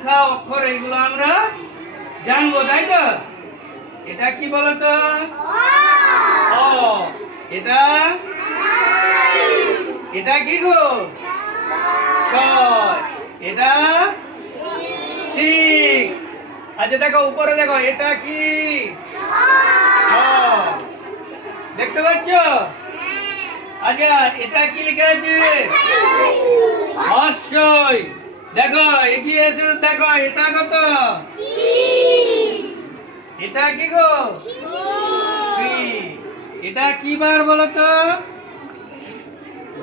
সংখ্যা অক্ষর এগুলো আমরা জানবো, তাই তো? এটা কি বলতো? অ। এটা এটা কি গো? ছয়। এটা 6। আচ্ছা দেখো উপরে দেখো, এটা কি? দেখতে পাচ্ছ? আচ্ছা এটা কি লেখা আছে? হর্ষই। দেখো এগিয়ে এসে দেখো, এটা কত? এটা কি গো? এটা কি বার বলো তো?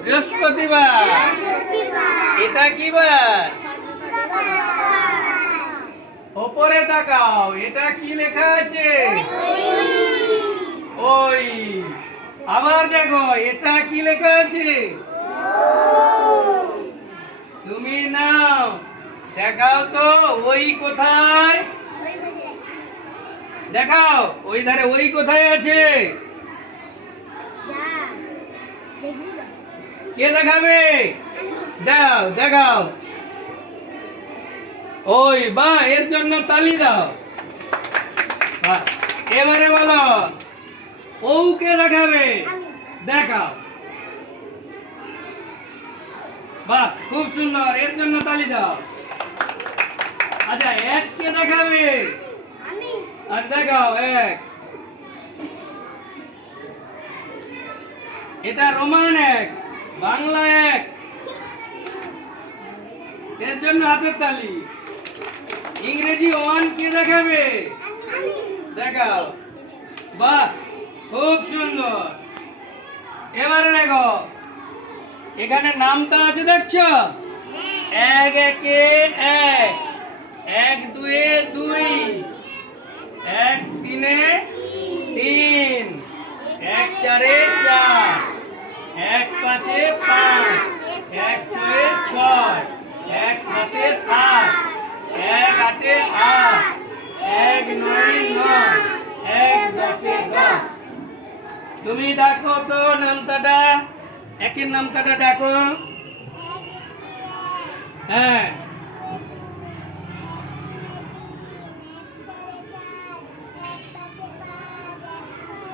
বৃহস্পতিবার। এটা কি বার? ওপরে তাকাও, এটা কি লেখা আছে? ওই। আবার দেখো, এটা কি লেখা আছে? তুমি নাও দেখাও তো, ওই কোথায়? দেখাও ওই ধারে, ওই কোথায় আছে? কে দেখাবে? দাও দেখাও। ওই বা, এর জন্য তালি দাও। এবারে বলো, ও কে দেখাবে? দেখাও। বাহ, খুব সুন্দর, এর জন্য তালি দাও। আচ্ছা এক কে দেখাবে? আর দেখাও এক। এটা রোমান এক, বাংলা এক, এর জন্য হাতের তালি। ইংরেজি ওয়ান কে দেখাবে? দেখাও। বাহ, খুব সুন্দর। এবারে দেখো, এখানে নামটা আছে দেখছো? এক একে এক, এক দুয়ে দুই, এক তিনে তিন, এক চারে চার, এক পাঁচে পাঁচ, এক ছয়ে ছয়, এক সাতে সাত, এক আটে আট, এক নয় নয়, এক দশে 10। তুমি ডাকো তো নামটাটা, একের নামটাটা ডাকো। হ্যাঁ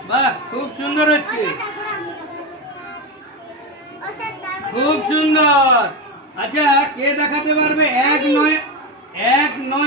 বাহ, খুব সুন্দর হচ্ছে, খুব সুন্দর। আচ্ছা কে দেখাতে পারবে? এক নয়, এক নয়।